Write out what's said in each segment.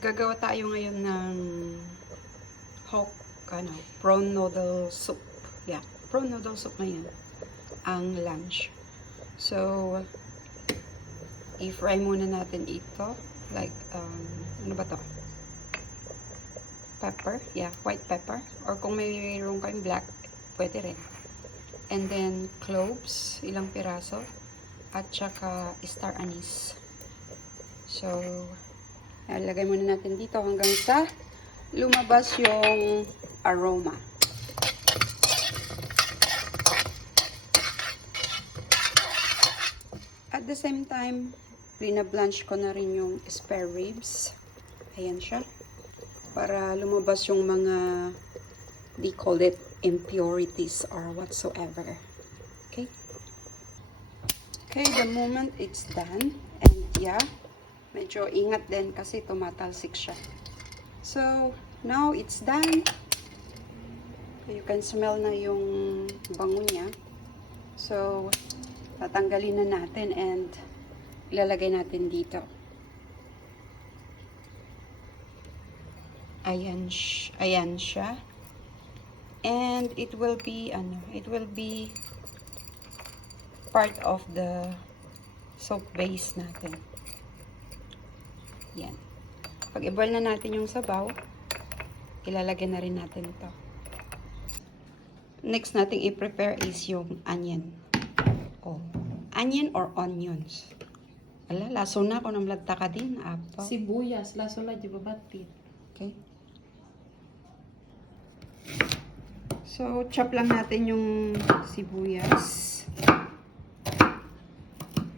Gagawa tayo ngayon ng hawk, prawn noodle soup. Yeah, prawn noodle soup ngayon. Ang lunch. So, i-fry muna natin ito. Like, ano ba to? Pepper. Yeah, white pepper. Or kung mayroon kayong black, pwede rin. And then, cloves, ilang piraso. At saka, star anise. So, ilagay muna natin dito hanggang sa lumabas yung aroma. At the same time, blanch ko na rin yung spare ribs. Ayan siya. Para lumabas yung mga, they call it impurities or whatsoever. Okay? Okay, the moment it's done, and yeah, medyo ingat din kasi tumatalsik siya. So, now it's done. You can smell na yung bango niya. So, tatanggalin na natin and ilalagay natin dito. Ayan siya. And it will be part of the soap base natin. Yan. Pag i-boil na natin yung sabaw, ilalagay na rin natin ito. Next nating i-prepare is yung onion. Oh, onion or onions. Ala, laso na ako ng lagta ka din. Apo. Sibuyas, laso na di babati. Okay. So, chop lang natin yung sibuyas.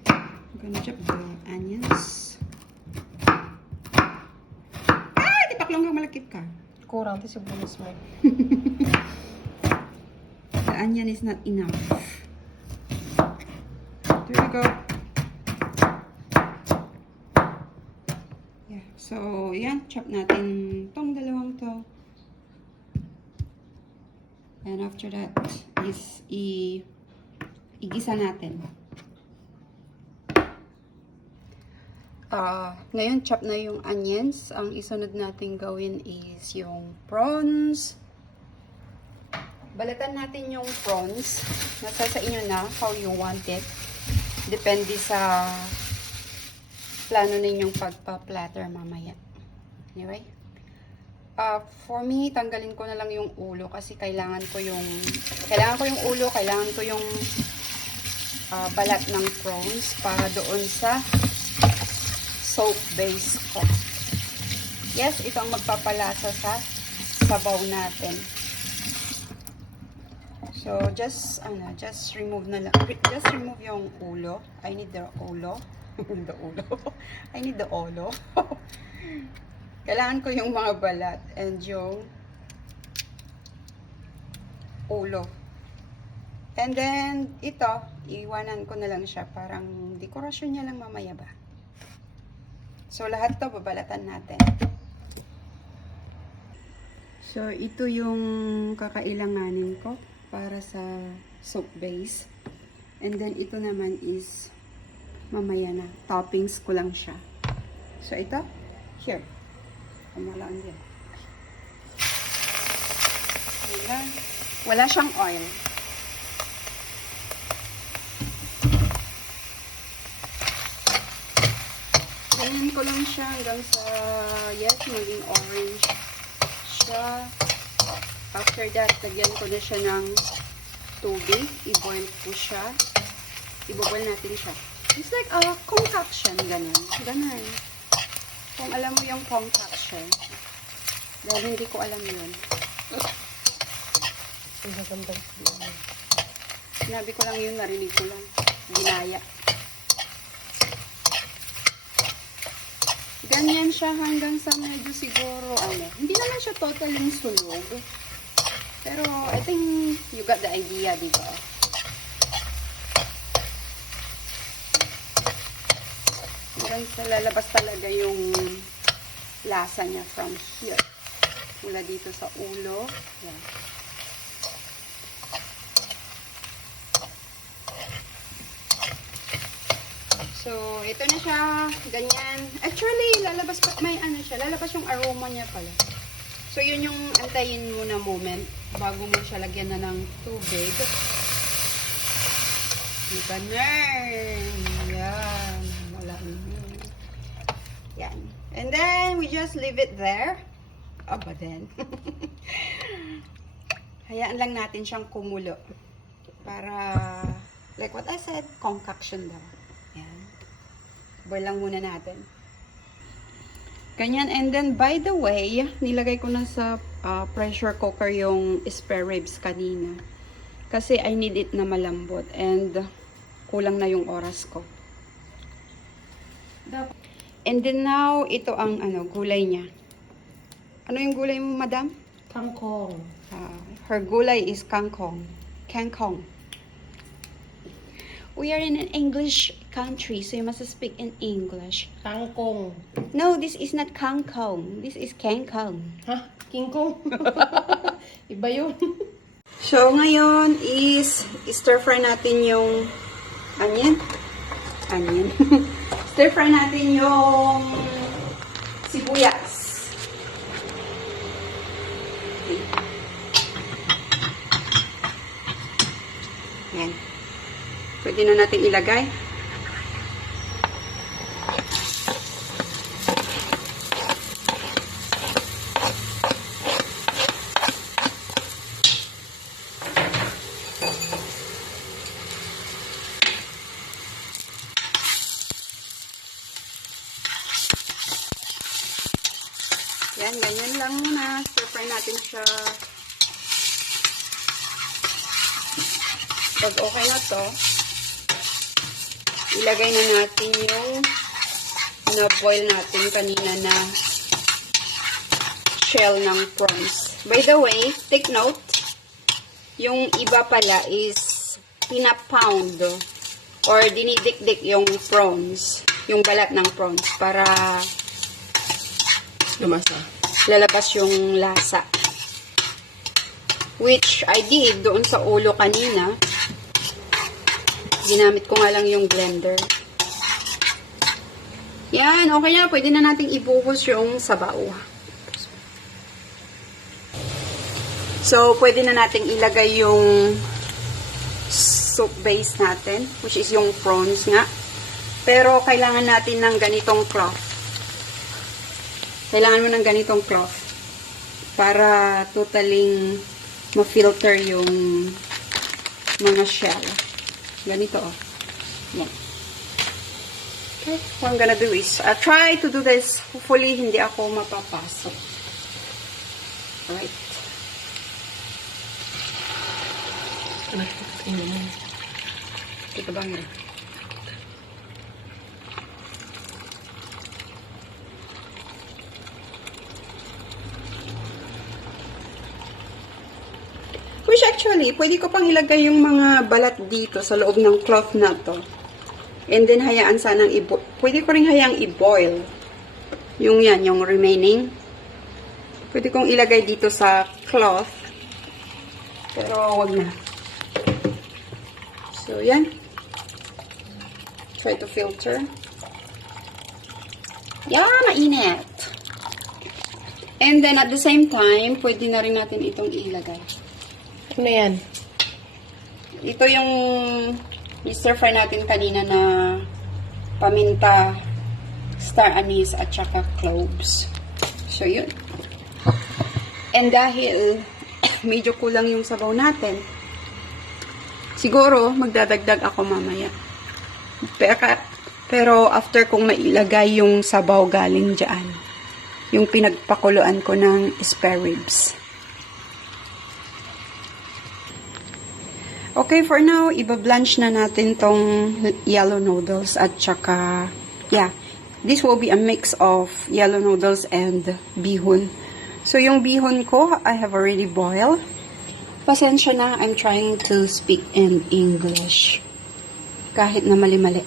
I'm gonna chop the onions. Lang ka malakit ka. Kurang ti sibuyas mo. The onion is not enough. There we go. Yeah. So, yan. Chop natin tong dalawang to. And after that is igisa natin. Ngayon, chop na yung onions. Ang isunod natin gawin is yung prawns. Balatan natin yung prawns. Nasa sa inyo na how you want it. Depende sa plano ninyong pagpa-platter mamaya. Anyway. For me, tanggalin ko na lang yung ulo kasi kailangan ko yung ulo, kailangan ko yung balat ng prawns para doon sa soap base ko. Yes, ito ang magpapalasa sa sabaw natin. So, just remove na lang. Just remove yung ulo. I need the ulo. I need the ulo. Kailangan ko yung mga balat and yung ulo. And then, ito, iwanan ko na lang siya. Parang dekorasyon niya lang mamaya ba. So, lahat to babalatan natin. So, ito yung kakailanganin ko para sa soap base. And then, ito naman is mamaya na. Toppings ko lang siya. So, ito, here. Kumalaan din. Wala siyang oil. Ganyan ko lang siya hanggang sa, yes, maging orange siya. After that, lagyan ko na siya ng tubig. I-boil ko siya. I-boil natin siya. It's like a concoction, ganun. Ganun. Kung alam mo yung concoction. Dahil hindi ko alam yun. Sinabi ko lang yun, narinig ko lang. Ginaya. Ganyan siya hanggang sa medyo siguro, hindi naman siya totally sunog. Pero, I think you got the idea, diba? Hanggang sa lalabas talaga yung lasa niya from here. Mula dito sa ulo. Yan. So, ito na siya. Ganyan. Actually, lalabas lalabas pa, may ano siya, lalabas yung aroma niya pala. So, yun yung antayin mo na moment bago mo siya lagyan na ng tubig. Ganun. Yan. Wala. Yan. And then, we just leave it there. Aba then. Hayaan lang natin siyang kumulo. Para, like what I said, concoction daw. Yan. Boil lang muna natin. Ganyan. And then, by the way, nilagay ko na sa pressure cooker yung spare ribs kanina. Kasi I need it na malambot. And, kulang na yung oras ko. And then now, ito ang gulay niya. Ano yung gulay mo, madam? Kangkong. Her gulay is kangkong. Kangkong. We are in an English country, so you must speak in English. Kangkong. No, this is not kangkong. This is kangkong. Ha? Kingkong? Iba yun. So, ngayon is stir-fry natin yung onion. Stir-fry natin yung sibuyas. Okay. Yan. Pwede na natin ilagay. Yan, ganyan lang muna. Stir-fry natin siya. Pag okay na to, ilagay na natin yung na-boil natin kanina na shell ng prawns. By the way, take note, yung iba pala is pinapound or dinidikdik yung prawns, yung balat ng prawns para Lumasa. lalabas yung lasa. Which I did doon sa ulo kanina. Ginamit ko nga lang yung blender. Yan, okay na. Pwede na nating ibuhos yung sabaw. So, pwede na nating ilagay yung soup base natin, which is yung prawns nga. Pero, kailangan natin ng ganitong cloth. Kailangan mo ng ganitong cloth para totaling ma-filter yung mga shell. Ganito, oh. Yan. Okay, what I'm gonna do is, try to do this. Hopefully, hindi ako mapapasok. Alright. Ito ba nga? Which actually, pwede ko pang ilagay yung mga balat dito sa loob ng cloth na to. And then, hayaan sanang pwede ko rin hayang i-boil. Yung yan, yung remaining. Pwede kong ilagay dito sa cloth. Pero, wag na. So, yan. Try to filter. Yan, mainit. And then, at the same time, pwede na rin natin itong ilagay. Ano yan? Ito yung stir fry natin kanina na paminta, star anise at saka cloves. So, yun. And dahil medyo kulang yung sabaw natin, siguro magdadagdag ako mamaya. Pero after kong mailagay yung sabaw galing dyan, yung pinagpakuluan ko ng spare ribs. Okay, for now, iba-blanch na natin tong yellow noodles at saka, yeah, this will be a mix of yellow noodles and bihon. So, yung bihon ko, I have already boiled. Pasensya na, I'm trying to speak in English. Kahit na mali-mali.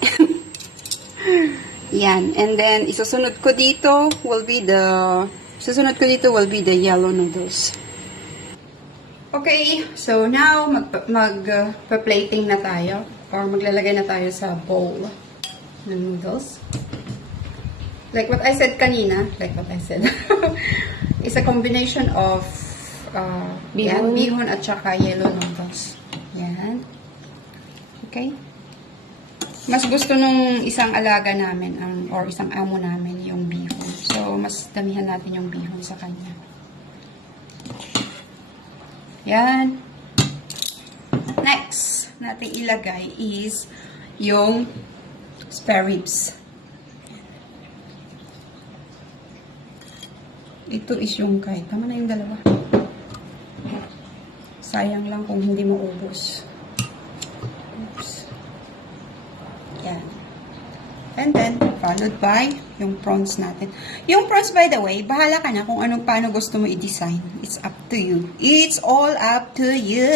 Yan, and then, isusunod ko dito will be the yellow noodles. Okay, so now mag-plating na tayo or maglalagay na tayo sa bowl ng noodles. Like what I said kanina, is a combination of bihon at saka yellow noodles. Yan. Okay. Mas gusto nung isang alaga namin, or isang amo namin, yung bihon. So, mas damihan natin yung bihon sa kanya. Yan. Next, natin ilagay is yung spare ribs. Ito is yung kahit. Tama na yung dalawa. Sayang lang kung hindi maubos. Oops. Yan. And then, followed by yung prawns natin. Yung prawns, by the way, bahala ka na kung paano gusto mo i-design. It's up to you. It's all up to you.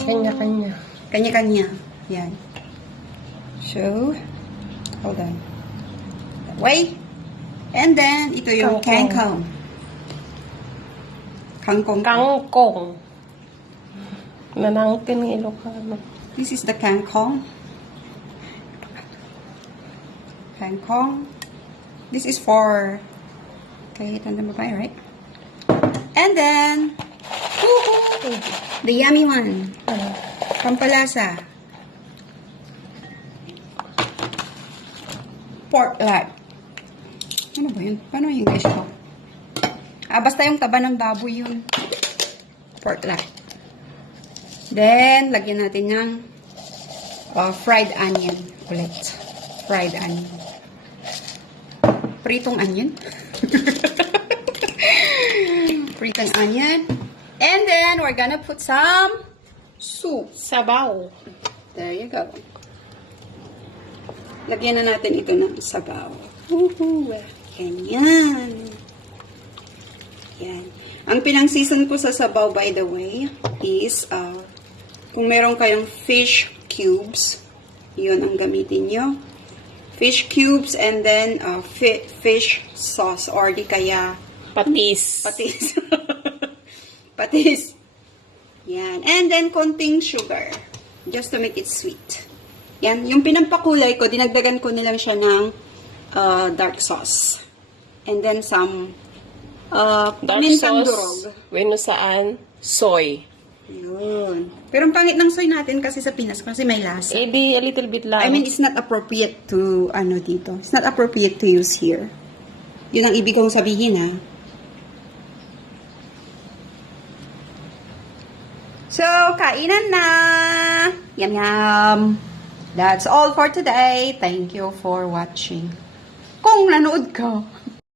Kanya-kanya. Kanya-kanya. Yan. So, hold on. That way. And then, ito yung kangkong. Kangkong. Kangkong. Nanangkin ng Ilocano. This is the kangkong. Kangkong. This is for kaitan na babae, right? And then, the yummy one. Pampalasa. Pork lard. Ano ba yun? Paano yung English ko? Basta yung taba ng baboy yun. Pork lard. Then, lagyan natin ng fried onion ulit. Fried onion. Pritong onion. Pritong onion. And then, we're gonna put some soup. Sabaw. There you go. Lagyan na natin ito ng sabaw. Woohoo! Ganyan. Yan. Ang pinang-season ko sa sabaw, by the way, is kung meron kayong fish cubes, yun ang gamitin nyo. Fish cubes and then fish sauce or di kaya Patis. patis. Patis. Yan. And then konting sugar just to make it sweet. Yan. Yung pinampakulay ko, dinagdagan ko nilang siya ng dark sauce. And then some Dark pamintang sauce. durog. Weno saan? Soy. Yun. Pero ang pangit ng soy natin kasi sa Pinas kasi may lasa. Eh di a little bit lang. I mean, it's not appropriate to, dito. It's not appropriate to use here. Yun ang ibig kong sabihin, ha. So, kainan na! Yum, yum! That's all for today. Thank you for watching. Kung nanood ka.